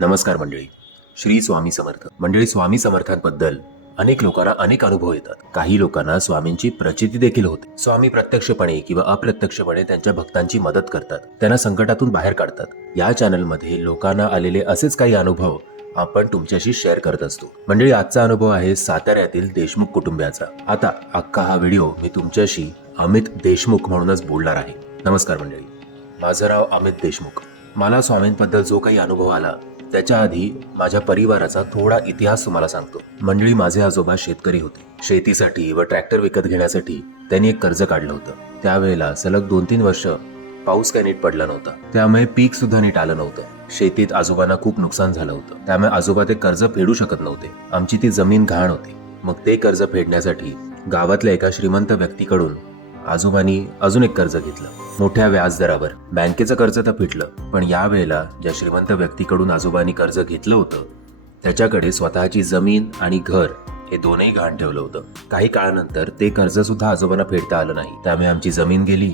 नमस्कार मंडळी. श्री स्वामी समर्थ. मंडळी, स्वामी समर्थांबद्दल अनेक लोकांना अनेक अनुभव येतात. काही लोकांना स्वामींची प्रचिती देखील होते. स्वामी प्रत्यक्षपणे किंवा अप्रत्यक्षपणे त्यांच्या भक्तांची मदत करतात, त्यांना संकटातून बाहेर काढतात. या चॅनलमध्ये लोकांना आलेले असेच काही अनुभव आपण तुमच्याशी शेअर करत असतो. मंडळी, आजचा अनुभव आहे साताऱ्यातील देशमुख कुटुंबियाचा. आता अख्खा हा व्हिडिओ मी तुमच्याशी अमित देशमुख म्हणूनच बोलणार आहे. नमस्कार मंडळी, माझं नाव अमित देशमुख. मला स्वामींबद्दल जो काही अनुभव आला त्याच्या आधी माझ्या परिवाराचा थोडा इतिहास तुम्हाला सांगतो. मंडळी, माझे आजोबा शेतकरी होते. शेतीसाठी व ट्रॅक्टर विकत घेण्यासाठी त्यांनी एक कर्ज काढलं होतं. त्यावेळेला सलग 2-3 वर्ष पाऊस काही नीट पडला नव्हता, त्यामुळे पीक सुद्धा नीट आलं नव्हतं. शेतीत आजोबांना खूप नुकसान झालं होतं, त्यामुळे आजोबा ते कर्ज फेडू शकत नव्हते. आमची ती जमीन गहाण होती. मग ते कर्ज फेडण्यासाठी गावातल्या एका श्रीमंत व्यक्तीकडून आजोबांनी अजून एक कर्ज घेतलं, मोठ्या व्याजदरावर. बँकेचं कर्ज तर फिटलं, पण यावेळेला ज्या श्रीमंत व्यक्तीकडून आजोबांनी कर्ज घेतलं होतं त्याच्याकडे स्वतःची जमीन आणि घर हे दोनही गहाण ठेवलं होतं. काही काळानंतर ते कर्ज सुद्धा आजोबांना फेडता आलं नाही, त्यामुळे आमची जमीन गेली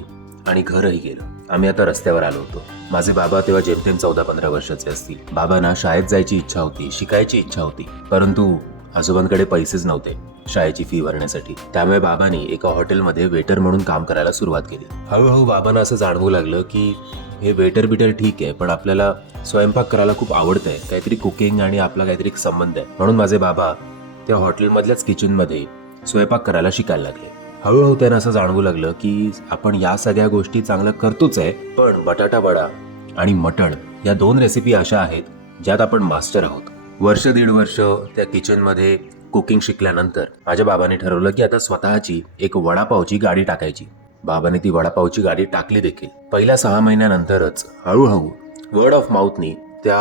आणि घरही गेलं. आम्ही आता रस्त्यावर आलो होतो. माझे बाबा तेव्हा जेमतेम 14-15 वर्षाचे असतील. बाबांना शाळेत जायची इच्छा होती, शिकायची इच्छा होती, परंतु आजोबांकडे पैसेच नव्हते शाळेची फी भरण्यासाठी. त्यामुळे बाबांनी एका हॉटेलमध्ये वेटर म्हणून काम करायला सुरुवात केली. हळूहळू बाबांना असं जाणवू लागलं की हे वेटर बिटर ठीक आहे, पण आपल्याला स्वयंपाक करायला खूप आवडतंय, काहीतरी कुकिंग आणि आपला काहीतरी संबंध आहे. म्हणून माझे बाबा त्या हॉटेलमधल्याच किचनमध्ये स्वयंपाक करायला शिकायला लागले. हळूहळू त्यांना असं जाणवू लागलं की आपण या सगळ्या गोष्टी चांगलं करतोच आहे, पण बटाटा वडा आणि मटण या 2 रेसिपी अशा आहेत ज्यात आपण मास्टर आहोत. 1-1.5 वर्ष त्या किचनमध्ये कुकिंग शिकल्यानंतर माझ्या बाबांनी ठरवलं की आता स्वतःची एक वडापावची गाडी टाकायची. बाबांनी ती वडापावची गाडी टाकली देखील. पहिल्या 6 महिन्यानंतरच हळूहळू वर्ड ऑफ माउथनी त्या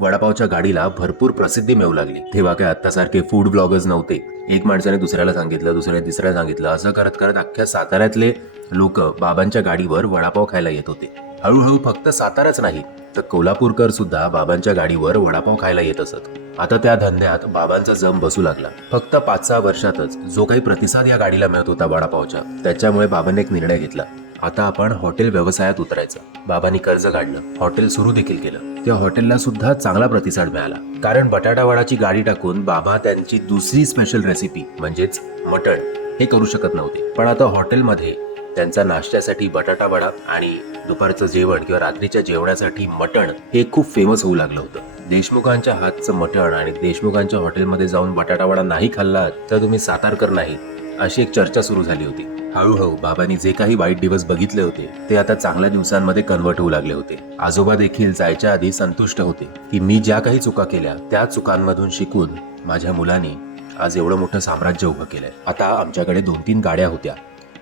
वडापावच्या गाडीला भरपूर प्रसिद्धी मिळू लागली. तेव्हा काय आत्तासारखे फूड ब्लॉगर्स नव्हते. एक माणसाने दुसऱ्याला सांगितलं, दुसऱ्याने तिसऱ्याला सांगितलं, असं करत करत अख्ख्या साताऱ्यातले लोक बाबांच्या गाडीवर वडापाव खायला येत होते. हळूहळू फक्त साताराच नाही तर कोल्हापूरकर सुद्धा बाबांच्या गाडीवर वडापाव खायला येत असत. आता त्या धंद्यात बाबांचा जम बसू लागला. फक्त 5-6 वर्षातच जो काही प्रतिसाद या गाडीला मिळत होता वडापावच्या, त्याच्यामुळे बाबांनी एक निर्णय घेतला, आता आपण हॉटेल व्यवसायात उतरायचं. बाबांनी कर्ज काढलं, हॉटेल सुरू देखील केलं. त्या हॉटेलला सुद्धा चांगला प्रतिसाद मिळाला, कारण बटाटा वडाची गाडी टाकून बाबा त्यांची दुसरी स्पेशल रेसिपी म्हणजेच मटण हे करू शकत नव्हते. पण आता हॉटेलमध्ये त्यांचा नाश्त्यासाठी बटाटा वडा आणि दुपारचं जेवण किंवा रात्रीच्या जेवणासाठी मटण हे खूप फेमस होऊ लागलं होतं. देशमुखांच्या हातचं मटण आणि देशमुखांच्या हॉटेलमध्ये जाऊन बटाटा वडा नाही खाल्लात तर तुम्ही सातारकर नाही, अशी एक चर्चा सुरू झाली होती. हळूहळू बाबांनी जे काही वाईट दिवस बघितले होते ते आता चांगल्या दिवसांमध्ये कन्वर्ट होऊ लागले होते. आजोबा देखील जायच्या आधी संतुष्ट होते की मी ज्या काही चुका केल्या त्या चुकांमधून शिकून माझ्या मुलांनी आज एवढं मोठं साम्राज्य उभं केलंय. आता आमच्याकडे 2-3 गाड्या होत्या.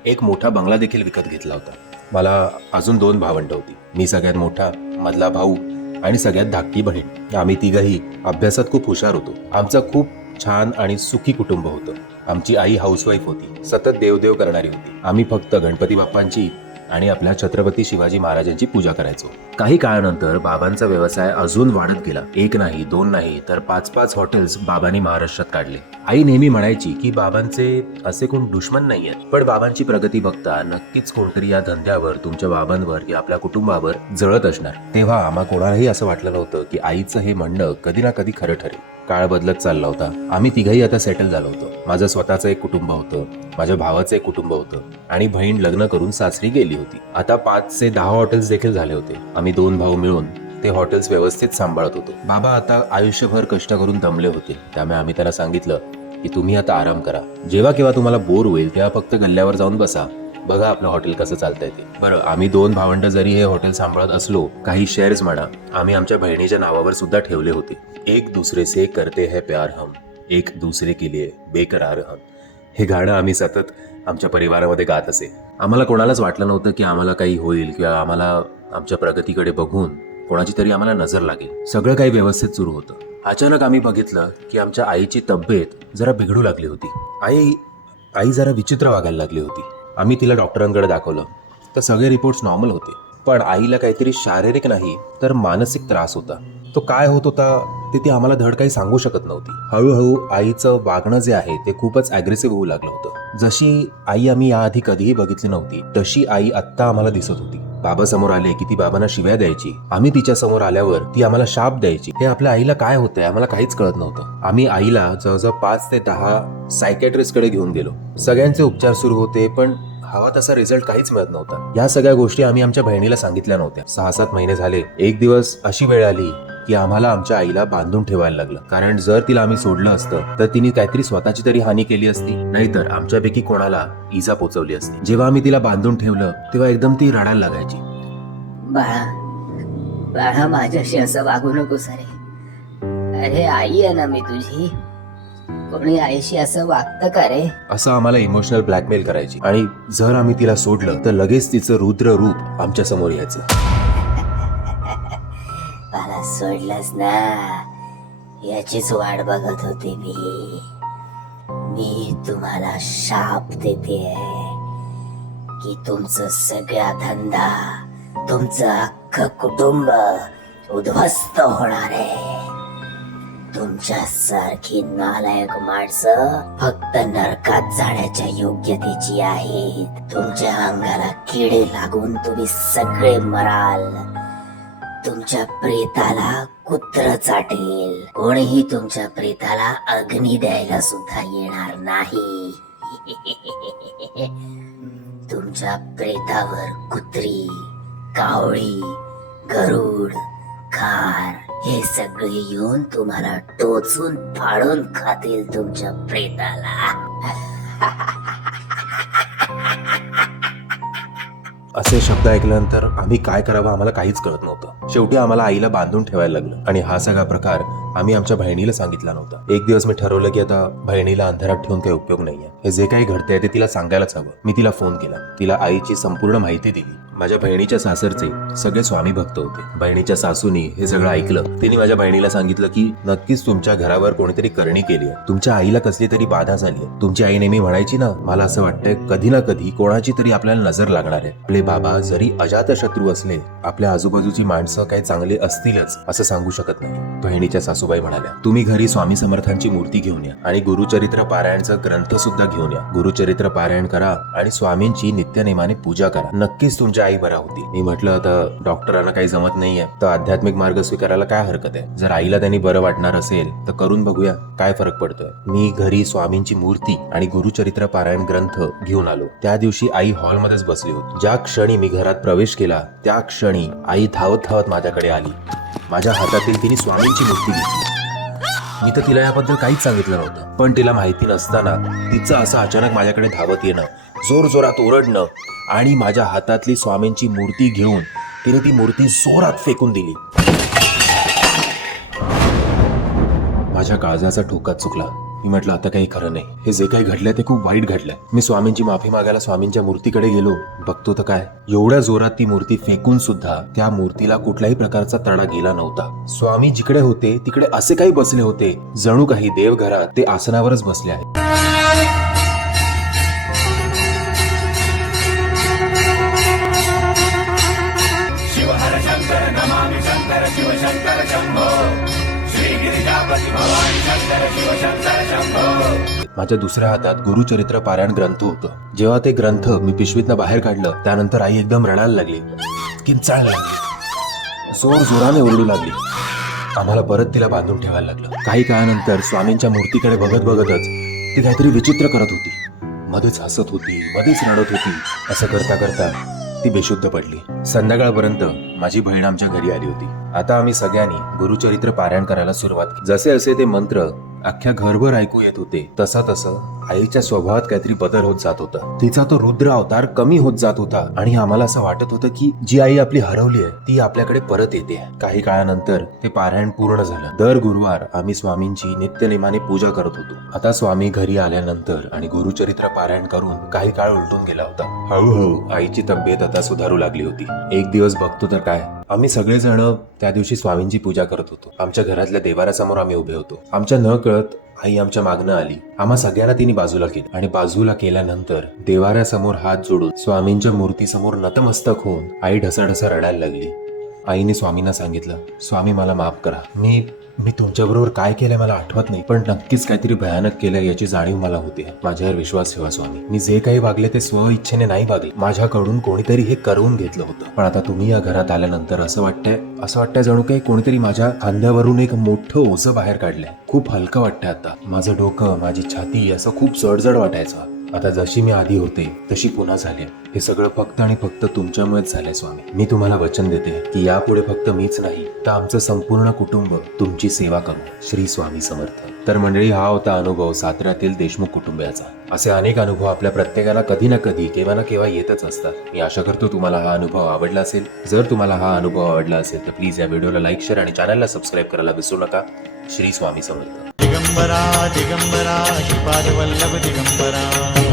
एक मोठा बंगला देखील विकत घेतला होता. मला अजून 2 भावंड होती. मी सगळ्यात मोठा, मधला भाऊ आणि सगळ्यात धाकटी बहीण. आम्ही तिघही अभ्यासात खूप हुशार होतो. आमचं खूप छान आणि सुखी कुटुंब होतं. आमची आई हाऊसवाईफ होती, सतत देवदेव करणारी होती. आम्ही फक्त गणपती बाप्पांची आणि आपल्या छत्रपती शिवाजी महाराजांची पूजा करायचो. काही काळानंतर बाबांचा व्यवसाय अजून वाढत गेला. 1 नाही, 2 नाही तर 5-5 हॉटेल्स बाबांनी महाराष्ट्रात काढले. आई नेहमी म्हणायची की बाबांचे असे कोण दुश्मन नाही आहेत, पण बाबांची प्रगती बघता नक्कीच कोणतरी या धंद्यावर, तुमच्या बाबांवर किंवा आपल्या कुटुंबावर जळत असणार. तेव्हा आम्हा कोणालाही असं वाटलं नव्हतं की आईचं हे म्हणणं कधी ना कधी खरं ठरेल. काळ बदलत चालला होता. आम्ही तिघही आता सेटल झालो होतो. माझं स्वतःचं एक कुटुंब होतं, माझ्या भावाचं एक कुटुंब होतं आणि बहीण लग्न करून सासरी गेली होती. आता 5 ते 10 हॉटेल्स देखील झाले होते. आम्ही 2 भाऊ मिळून ते हॉटेल्स व्यवस्थित सांभाळत होतो. बाबा आता आयुष्यभर कष्ट करून दमले होते, त्यामुळे आम्ही त्यांना सांगितलं की तुम्ही आता आराम करा. जेव्हा केव्हा तुम्हाला बोर होईल तेव्हा फक्त गल्ल्यावर जाऊन बसा, बघा आपलं हॉटेल कसं चालतंय ते. बरं, आम्ही 2 भावंड जरी हे हॉटेल सांभाळत असलो, काही शेअर्स म्हणा आम्ही आमच्या बहिणीच्या नावावर सुद्धा ठेवले होते. एक दूसरे से करते है प्यार हम, एक दूसरे के लिए बेकरार हम. हे गाणं आम्ही सतत आमच्या परिवारामध्ये गात असे. आम्हाला कोणालाच वाटलं नव्हतं की आम्हाला काही होईल किंवा आम्हाला आमच्या प्रगतीकडे बघून कोणाची तरी आम्हाला नजर लागेल. सगळं काही व्यवस्थित सुरू होतं. अचानक आम्ही बघितलं की आमच्या आईची तब्येत जरा बिघडू लागली होती. आई जरा विचित्र वागायला लागली होती. आम्ही तिला डॉक्टरांकडे दाखवलं तर सगळे रिपोर्ट्स नॉर्मल होते, पण आईला काहीतरी शारीरिक नाही तर मानसिक त्रास होता. तो काय होत होता ते ती आम्हाला धड काही सांगू शकत नव्हती. हळूहळू आईचं वागणं जे आहे ते खूपच ॲग्रेसिव्ह होऊ लागलं होतं. जशी आई आम्ही याआधी कधीही बघितली नव्हती तशी आई आत्ता आम्हाला दिसत होती. बाबा समोर आले की ती बाबांना शिव्या द्यायची, आम्ही तिच्या समोर आल्यावर ती आम्हाला शाप द्यायची. हे आपल्या आईला काय होतंय आम्हाला काहीच कळत नव्हतं. आम्ही आईला जवळजवळ 5 ते 10 सायकॅट्रिस्ट कडे घेऊन गेलो. सगळ्यांचे उपचार सुरू होते, पण हवा तसा रिझल्ट काहीच मिळत नव्हता. या सगळ्या गोष्टी आम्ही आमच्या बहिणीला सांगितल्या नव्हत्या. 6-7 महिने झाले. एक दिवस अशी वेळ आली की आम्हाला आमच्या आईला बांधून ठेवायला लागलं, कारण जर तिला आम्ही सोडलं असतं तर तिने काहीतरी स्वतःची तरी हानी केली असती, नाहीतर आमच्यापैकी कोणाला इजा पोचवली असती. जेव्हा आम्ही तिला बांधून ठेवलं तेव्हा एकदम ती रडायला लागायची. बाळा माझ्याशी असं वागू नकोस रे. अरे आई आहे ना मी तुझी. कोणी आईशी असं वागतं का रे? असं आम्हाला इमोशनल ब्लॅकमेल करायची, आणि जर आम्ही तिला सोडलं तर लगेच तिचं रुद्र रूप आमच्या समोर यायचं. मला सोडलंस ना, याचीच वाट बघत होते मी तुम्हाला शाप देते की तुमचं सगळा धंदा, तुमचं अख्खं कुटुंब उद्ध्वस्त होणार आहे. तुमच्यासारखी नालायक माणसं फक्त नरकात जाण्याच्या योग्यतेची आहेत. तुमच्या अंगाला किडे लागून तुम्ही सगळे मराल. तुमच्या प्रेताला कुत्र चाटेल. कोणीही तुमच्या प्रेताला अग्नी द्यायला सुद्धा येणार नाही. तुमच्या प्रेतावर कुत्री, कावळी, गरुड, खार हे सगळे येऊन तुम्हाला टोचून फाडून खातील तुमच्या प्रेताला. असे शब्द ऐकल्यानंतर आम्ही काय करावं आम्हाला काहीच कळत नव्हतं. शेवटी आम्हाला आईला बांधून ठेवायला लागलं, आणि हा सगळा प्रकार आम्ही आमच्या बहिणीला सांगितला नव्हता. एक दिवस मी ठरवलं की आता बहिणीला अंधारात ठेवून काही उपयोग नाहीये. हे जे काही घडतंय ते तिला सांगायलाच हवं. मी तिला फोन केला, तिला आईची संपूर्ण माहिती दिली. माझ्या बहिणीच्या सासरचे सगळे स्वामी भक्त होते. बहिणीच्या सासूनी हे सगळं ऐकलं. तिने माझ्या बहिणीला सांगितलं की नक्कीच तुमच्या घरावर कोणीतरी करणी केली आहे. तुमच्या आईला कसली तरी बाधा झाली आहे. तुमची आई नेहमी म्हणायची ना, मला असं वाटतंय कधी ना कधी कोणाची तरी आपल्याला नजर लागणार आहे. आपले बाबा जरी अजात शत्रू असले, आपल्या आजूबाजूची माणसं काही चांगले असतीलच असं सांगू शकत नाही. बहिणीच्या सासूबाई म्हणाल्या, तुम्ही घरी स्वामी समर्थांची मूर्ती घेऊन या आणि गुरुचरित्र पारायणचा ग्रंथ सुद्धा घेऊन या. गुरुचरित्र पारायण करा आणि स्वामींची नित्यनेमाने पूजा करा. नक्कीच तुमच्या आई बरा होती. मी म्हटलं आता डॉक्टरांना काही जमत नाहीये तर आध्यात्मिक मार्ग स्वीकारायला काय हरकत आहे. जर आईला त्यांनी बरं वाटणार असेल तर करून बघूया काय फरक पडतोय. मी घरी स्वामींची मूर्ती आणि गुरुचरित्र पारायण ग्रंथ घेऊन आलो. त्या दिवशी आई हॉलमध्येच बसली होती. ज्या क्षणी मी घरात प्रवेश केला त्या क्षणी आई धावत धावत माझ्याकडे आली. माझ्या हातातील तिने स्वामींची मूर्ती घेतली. मी तर तिला याबद्दल काहीच सांगितलं नव्हतं, पण तिला माहिती नसताना तिचं असं अचानक माझ्याकडे धावत येणं, जोर जोरात ओरडणं आणि माझ्या हातातली स्वामींची मूर्ती घेऊन तिने ती मूर्ती जोरात फेकून दिली. माझ्या काळजाचा ठोकाच चुकला. मी म्हटलं आता काही खरं नाही. हे जे काही घडलंय ते खूप वाईट घडलंय. मी स्वामींची माफी मागायला स्वामींच्या मूर्तीकडे गेलो. बघतो तर काय, एवढ्या जोरात ती मूर्ती फेकून सुद्धा त्या मूर्तीला कुठल्याही प्रकारचा तडा गेला नव्हता. स्वामी जिकडे होते तिकडे असे काही बसले होते जणू काही देवघरात ते आसनावरच बसले आहेत. माझ्या दुसऱ्या हातात गुरुचरित्र पारायण ग्रंथ होतं. जेव्हा ते ग्रंथ मी पिशवीतनं बाहेर काढलं त्यानंतर आई एकदम रडायला लागली, किंचाळायला लागली, जोर जोराने ओरडू लागली. आम्हाला परत तिला बांधून ठेवायला लागलं. काही काळानंतर स्वामींच्या मूर्तीकडे बघत बघतच ती काहीतरी विचित्र करत होती. मध्येच हसत होती, मध्येच रडत होती. असं करता करता ती बेशुद्ध पडली. संध्याकाळपर्यंत माझी बहीण आमच्या घरी आली होती. आता आम्ही सगळ्यांनी गुरुचरित्र पारायण करायला सुरुवात केली. जसे असे ते मंत्र अख्ख्या घरभर ऐकू येत होते तसं तसं आईच्या स्वभावात काहीतरी बदल होत जात होता. तिचा तो रुद्र अवतार कमी होत जात होता आणि आम्हाला असं वाटत होतं की जी आई आपली हरवली आहे ती आपल्याकडे परत येते. काही काळानंतर ते पारायण पूर्ण झालं. दर गुरुवार आम्ही स्वामींची नित्यनेमाने पूजा करत होतो. आता स्वामी घरी आल्यानंतर आणि गुरुचरित्र पारायण करून काही काळ उलटून गेला होता. हळूहळू आईची तब्येत आता सुधारू लागली होती. एक दिवस बघतो तर काय, आम्ही सगळेजण त्या दिवशी स्वामींची पूजा करत होतो. आमच्या घरातल्या देवाऱ्यासमोर आम्ही उभे होतो. आमच्या न कळत आई आमच्या मागणं आली. आम्हा सगळ्यांना तिने बाजूला केली आणि बाजूला केल्यानंतर देवाऱ्यासमोर हात जोडून स्वामींच्या मूर्तीसमोर नतमस्तक होऊन आई ढसाढसा रडायला लागली. आईने स्वामींना सांगितलं, स्वामी मला माफ करा, मी मी तुमच्याबरोबर काय केलंय मला आठवत नाही, पण नक्कीच काहीतरी भयानक केलंय याची जाणीव मला होते. माझ्यावर विश्वास ठेवा स्वामी. मी जे काही वागले ते स्व इच्छेने नाही वागले. माझ्याकडून कोणीतरी हे करवून घेतलं होतं. पण आता तुम्ही या घरात आल्यानंतर असं वाटतंय जणू काही कोणीतरी माझ्या खांद्यावरून एक मोठं ओझं बाहेर काढलंय. खूप हलकं वाटतंय आता. माझं डोकं, माझी छाती असं खूप जडजड वाटायचं. आता जशी मी आधी होते तशी पुन्हा झाले. हे सगळं फक्त आणि फक्त तुमच्यामुळेच झालंय स्वामी. मी तुम्हाला वचन देते की यापुढे फक्त मीच नाही तर आमचं संपूर्ण कुटुंब तुमची सेवा करू. श्री स्वामी समर्थ. तर मंडळी, हा होता अनुभव साताऱ्यातील देशमुख कुटुंबियाचा. असे अनेक अनुभव आपल्या प्रत्येकाला कधी ना कधी, केव्हा ना केव्हा येतच असतात. मी आशा करतो तुम्हाला हा अनुभव आवडला असेल. जर तुम्हाला हा अनुभव आवडला असेल तर प्लीज या व्हिडिओला लाईक, शेअर आणि चॅनलला सबस्क्राईब करायला विसरू नका. श्री स्वामी समर्थ. दिगंबरा दिगंबरा श्रीपाद वल्लभ दिगंबरा